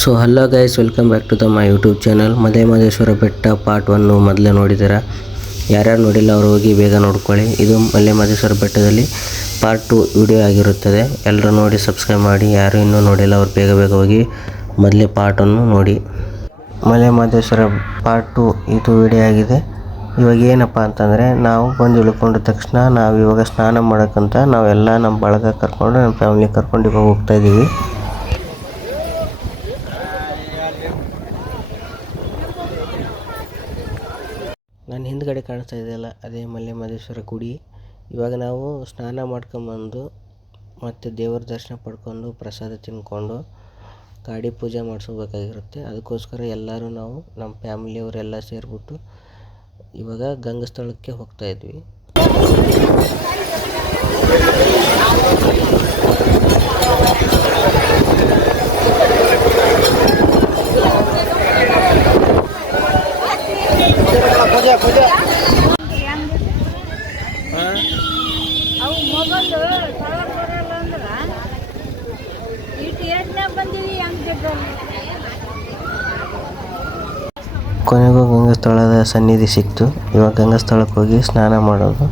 So hello guys, welcome back to my YouTube channel. Malemahadeshwara Betta part 1 ಮೊದಲೇ ನೋಡಿದ್ದೀರಾ. ಯಾರ್ಯಾರು ನೋಡಿಲ್ಲ ಅವರು ಹೋಗಿ ಬೇಗ ನೋಡ್ಕೊಳ್ಳಿ. ಇದು ಮಲೆಮಹದೇಶ್ವರ ಬೆಟ್ಟದಲ್ಲಿ ಪಾರ್ಟ್ 2 ವಿಡಿಯೋ ಆಗಿರುತ್ತದೆ. ಎಲ್ಲರೂ ನೋಡಿ ಸಬ್ಸ್ಕ್ರೈಬ್ ಮಾಡಿ. ಯಾರು ಇನ್ನೂ ನೋಡಿಲ್ಲ ಅವ್ರು ಬೇಗ ಹೋಗಿ ಮೊದಲೇ ಪಾರ್ಟ್ 1 ನೋಡಿ. ಮಲೆಮಹದೇಶ್ವರ ಪಾರ್ಟ್ 2 ಇದು ವಿಡಿಯೋ ಆಗಿದೆ. ಇವಾಗ ಏನಪ್ಪ ಅಂತಂದರೆ, ನಾವು ಬಂದು ಇಳ್ಕೊಂಡ ತಕ್ಷಣ ನಾವು ಇವಾಗ ಸ್ನಾನ ಮಾಡೋಕ್ಕಂತ ನಾವೆಲ್ಲ ನಮ್ಮ ಬಳಗ ಕರ್ಕೊಂಡು ನಮ್ಮ ಫ್ಯಾಮಿಲಿ ಕರ್ಕೊಂಡು ಇವಾಗ ಹೋಗ್ತಾಯಿದ್ದೀವಿ. ನಾನು ಹಿಂದ್ಗಡೆ ಕಾಣಿಸ್ತಾ ಇದೆಯಲ್ಲ, ಅದೇ ಮಲೆಮಹದೇಶ್ವರ ಗುಡಿ. ಇವಾಗ ನಾವು ಸ್ನಾನ ಮಾಡ್ಕೊಂಬಂದು ಮತ್ತು ದೇವರ ದರ್ಶನ ಪಡ್ಕೊಂಡು ಪ್ರಸಾದ ತಿನ್ಕೊಂಡು ಗಾಡಿ ಪೂಜೆ ಮಾಡಿಸ್ಬೇಕಾಗಿರುತ್ತೆ. ಅದಕ್ಕೋಸ್ಕರ ಎಲ್ಲರೂ ನಾವು ನಮ್ಮ ಫ್ಯಾಮಿಲಿಯವರೆಲ್ಲ ಸೇರಿಬಿಟ್ಟು ಇವಾಗ ಗಂಗಸ್ಥಳಕ್ಕೆ ಹೋಗ್ತಾಯಿದ್ವಿ. ಕೊನೆಗೂ ಗಂಗಾಸ್ಥಳದ ಸನ್ನಿಧಿ ಸಿಕ್ತು. ಇವಾಗ ಗಂಗಾಸ್ಥಳಕ್ಕೆ ಹೋಗಿ ಸ್ನಾನ ಮಾಡೋದು.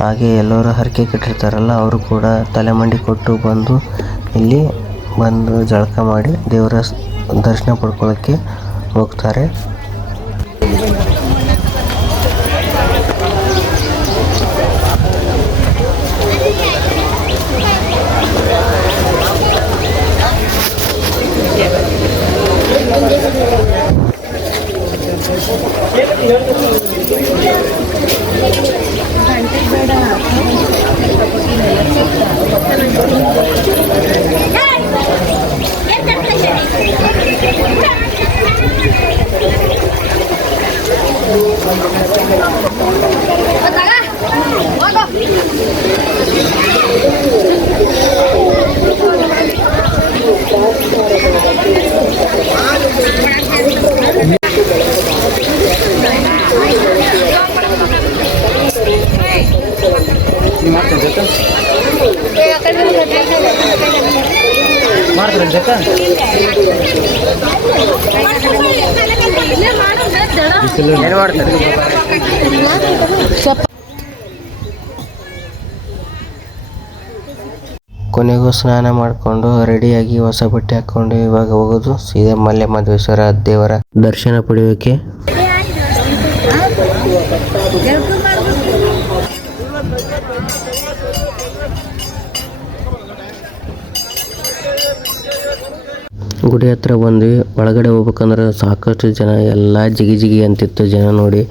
ಹಾಗೆ ಎಲ್ಲರೂ ಹರಕೆ ಕಟ್ಟಿರ್ತಾರಲ್ಲ, ಅವರು ಕೂಡ ತಲೆಮಂಡಿ ಕೊಟ್ಟು ಬಂದು ಇಲ್ಲಿ ಬಂದು ಜಳಕ ಮಾಡಿ ದೇವರ ದರ್ಶನ ಪಡ್ಕೊಳ್ಳೋಕ್ಕೆ ಹೋಗ್ತಾರೆ. ಕೊನೆಗೂ ಸ್ನಾನ ಮಾಡಿಕೊಂಡು ರೆಡಿಯಾಗಿ ಹೊಸ ಬಟ್ಟೆ ಹಾಕ್ಕೊಂಡು ಇವಾಗ ಹೋಗೋದು ಸೀದಾ ಮಲೆಮಹದೇಶ್ವರ ದೇವರ ದರ್ಶನ ಪಡೆಯೋಕೆ. ಗುಡಿ ಹತ್ರ ಬಂದ್ವಿ. ಒಳಗಡೆ ಹೋಗ್ಬೇಕಂದ್ರೆ ಸಾಕಷ್ಟು ಜನ, ಎಲ್ಲ ಜಿಗಿ ಅಂತಿತ್ತು ಜನ ನೋಡಿ.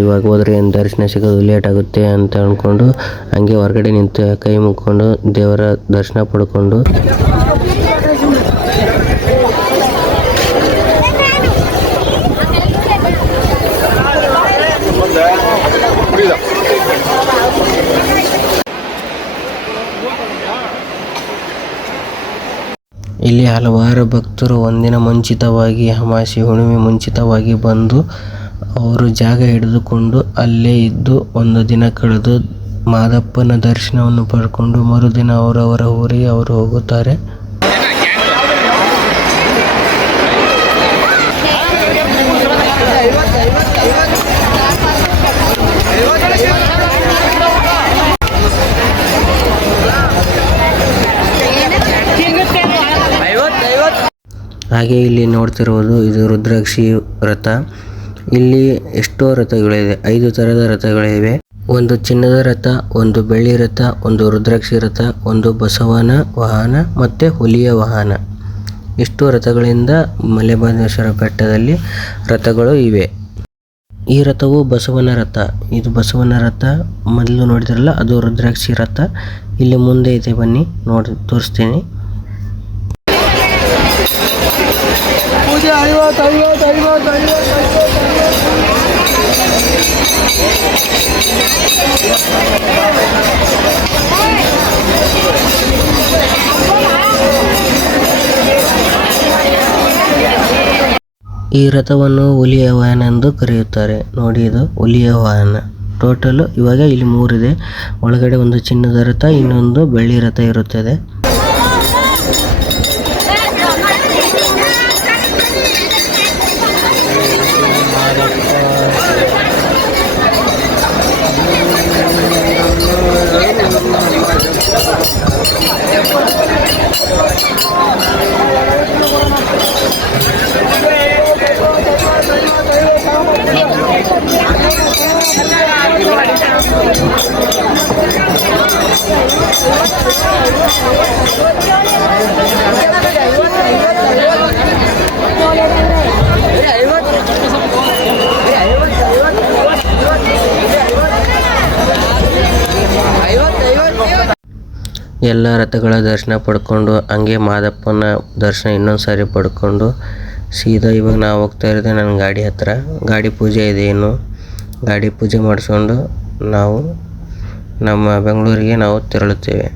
ಇವಾಗ ಹೋದ್ರೆ ಏನು ದರ್ಶನ ಸಿಗೋದು ಲೇಟ್ ಆಗುತ್ತೆ ಅಂತ ಅಂದ್ಕೊಂಡು ಹಂಗೆ ಹೊರಗಡೆ ನಿಂತು ಕೈ ಮುಕ್ಕೊಂಡು ದೇವರ ದರ್ಶನ ಪಡ್ಕೊಂಡು ಇಲ್ಲಿ ಹಲವಾರು ಭಕ್ತರು ಒಂದಿನ ಮುಂಚಿತವಾಗಿ, ಅಮಾವಾಸ್ಯೆ ಹುಣ್ಣಿಮೆ ಮುಂಚಿತವಾಗಿ ಬಂದು ಅವರು ಜಾಗ ಹಿಡಿದುಕೊಂಡು ಅಲ್ಲೇ ಇದ್ದು ಒಂದು ದಿನ ಕಳೆದು ಮಾದಪ್ಪನ ದರ್ಶನವನ್ನು ಪಡ್ಕೊಂಡು ಮರುದಿನ ಅವರವರ ಊರಿಗೆ ಅವರು ಹೋಗುತ್ತಾರೆ. ಹಾಗೆ ಇಲ್ಲಿ ನೋಡ್ತಿರುವುದು ಇದು ರುದ್ರಾಕ್ಷಿ ರಥ. ಇಲ್ಲಿ ಎಷ್ಟೋ ರಥಗಳಿವೆ, 5 ಥರದ ರಥಗಳಿವೆ. ಒಂದು ಚಿನ್ನದ ರಥ, ಒಂದು ಬೆಳ್ಳಿ ರಥ, ಒಂದು ರುದ್ರಾಕ್ಷಿ ರಥ, ಒಂದು ಬಸವನ ವಾಹನ ಮತ್ತು ಹುಲಿಯ ವಾಹನ. ಇಷ್ಟು ರಥಗಳಿಂದ ಮಲೆಮಹದೇಶ್ವರ ಬೆಟ್ಟದಲ್ಲಿ ರಥಗಳು ಇವೆ. ಈ ರಥವು ಬಸವನ ರಥ. ಇದು ಬಸವನ ರಥ ಮೊದಲು ನೋಡಿದ್ರಲ್ಲ, ಅದು ರುದ್ರಾಕ್ಷಿ ರಥ. ಇಲ್ಲಿ ಮುಂದೆ ಇದೆ, ಬನ್ನಿ ನೋಡಿ ತೋರಿಸ್ತೀನಿ. ಈ ರಥವನ್ನು ಹುಲಿಯ ವಾಹನ ಎಂದು ಕರೆಯುತ್ತಾರೆ. ನೋಡಿ, ಇದು ಹುಲಿಯ ವಾಹನ. ಟೋಟಲ್ ಇವಾಗ ಇಲ್ಲಿ 3 ಇದೆ. ಒಳಗಡೆ ಒಂದು ಚಿನ್ನದ ರಥ, ಇನ್ನೊಂದು ಬೆಳ್ಳಿ ರಥ ಇರುತ್ತದೆ. ಎಲ್ಲ ರಥಗಳ ದರ್ಶನ ಪಡ್ಕೊಂಡು ಹಂಗೆ ಮಾದಪ್ಪನ ದರ್ಶನ ಇನ್ನೊಂದು ಸಾರಿ ಪಡ್ಕೊಂಡು ಸೀದಾ ಇವಾಗ ನಾವು ಹೋಗ್ತಾ ಇರೋದು ನನ್ನ ಗಾಡಿ ಹತ್ರ. ಗಾಡಿ ಪೂಜೆ ಇದೆ, ಇನ್ನು ಗಾಡಿ ಪೂಜೆ ಮಾಡಿಸ್ಕೊಂಡು ನಾವು ನಮ್ಮ ಬೆಂಗಳೂರಿಗೆ ನಾವು ತೆರಳುತ್ತೇವೆ.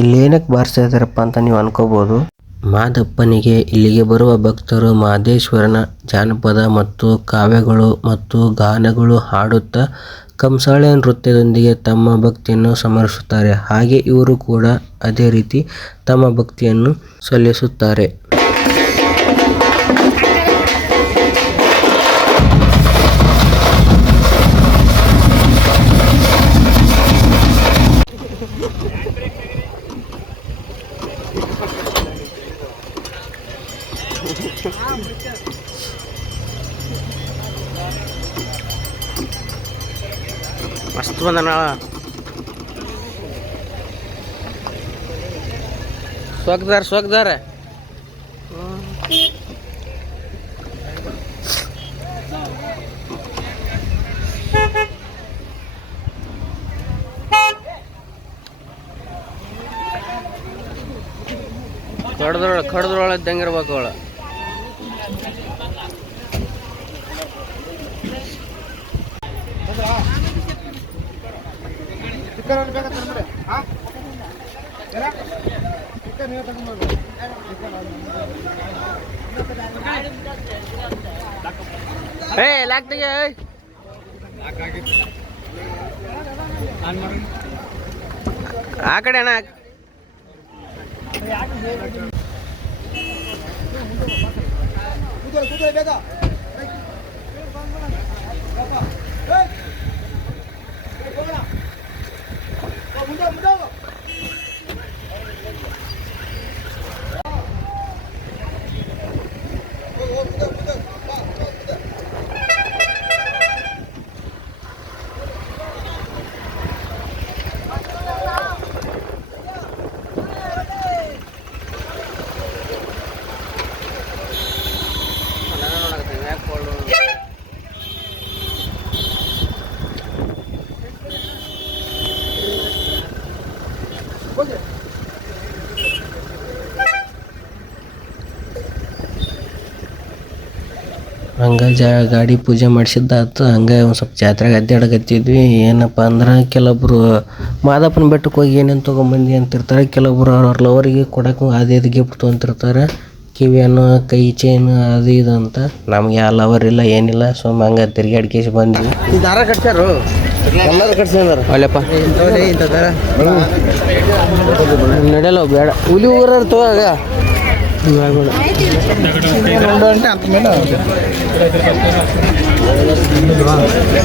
ಇಲ್ಲಿ ಏನಕ್ಕೆ ಬಾರಿಸ್ತಾ ಇದ್ದಾರಪ್ಪ ಅಂತ ನೀವು ಅನ್ಕೋಬಹುದು. ಮಾದಪ್ಪನಿಗೆ ಇಲ್ಲಿಗೆ ಬರುವ ಭಕ್ತರು ಮಹದೇಶ್ವರನ ಜಾನಪದ ಮತ್ತು ಕಾವ್ಯಗಳು ಮತ್ತು ಗಾನಗಳು ಹಾಡುತ್ತಾ ಕಂಸಾಳೆ ನೃತ್ಯದೊಂದಿಗೆ ತಮ್ಮ ಭಕ್ತಿಯನ್ನು ಸಮರ್ಪಿಸುತ್ತಾರೆ. ಹಾಗೆ ಇವರು ಕೂಡ ಅದೇ ರೀತಿ ತಮ್ಮ ಭಕ್ತಿಯನ್ನು ಸಲ್ಲಿಸುತ್ತಾರೆ. ಮಸ್ತ್ ಬಂದನ ಸ್ವಗ್ದಾರ ಕಡ್ದ್ರೊಳ ಇದ್ದಂಗಿರ್ಬೇಕು ಅವಳ. ಆ ಕಡೆ ಅಣ್ಣ ಹಂಗೆ ಗಾಡಿ ಪೂಜೆ ಮಾಡಿಸಿದ್ದಾಯ್ತು. ಹಂಗೆ ಒಂದು ಸ್ವಲ್ಪ ಜಾತ್ರೆಗೆ ಅಡ್ಡಾಡಕತ್ತಿದ್ವಿ. ಏನಪ್ಪ ಅಂದ್ರೆ ಕೆಲವೊಬ್ರು ಮಾದಪ್ಪನ ಬೆಟ್ಟಕ್ಕೆ ಹೋಗಿ ಏನೇನು ತೊಗೊಂಬಂದಿ ಅಂತಿರ್ತಾರೆ. ಕೆಲವೊಬ್ರು ಅವ್ರ ಲವರಿಗೆ ಕೊಡೋಕೆ ಅದೇ ಗಿಫ್ಟ್ ತೊಗೊಂತಿರ್ತಾರೆ, ಕಿವಿಯನ್ನು, ಕೈ ಚೈನು, ಅದು ಇದು ಅಂತ. ನಮ್ಗೆ ಯಾವ ಲವರ್ ಇಲ್ಲ ಏನಿಲ್ಲ, ಸುಮ್ಮ ಹಂಗೆ ತಿರ್ಗಾಡ್ಕೇಸಿ ಬಂದ್ವಿ. ದಾರ ಕಟ್ಸ್ಯಾರು, ಎಲ್ಲರೂ ಕಟ್ಸ್ಯಾರ. ಅಲ್ಲಪ್ಪ ನಡೆಯಲ್ಲ ಬೇಡ. ಹುಲಿ ಊರ ತೋಗ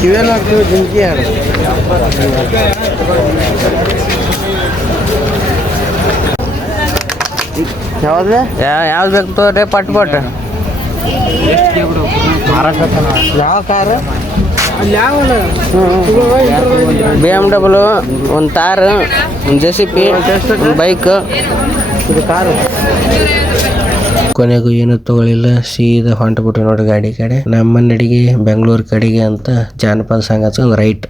ಇವೇನಾಗ್ತದೆ ಜಿಂಕಿ ಯಾವ್ದು ಯಾವ್ದು ಬೇಕು ತೋರಿ ಪಟ್ ಯಾವ ಕಾರು BMW, ಒಂದು ತಾರ್, ಒಂದು JCB, ಒಂದು ಬೈಕ್. ಇದು ಕಾರು ಕೊನೆಗೂ ಏನು ತಗೊಳ್ಳಿಲ್ಲ, ಸೀದಾ ಹೊಂಟ್ಬಿಟ್ರು ನೋಡಿ ಗಾಡಿ ಕಡೆ. ನಮ್ಮ ನಡಿಗೆ ಬೆಂಗಳೂರು ಕಡೆಗೆ ಅಂತ ಜಾನಪದ ಸಾಂಗ್ ಹಚ್ಚ ರೈಟ್.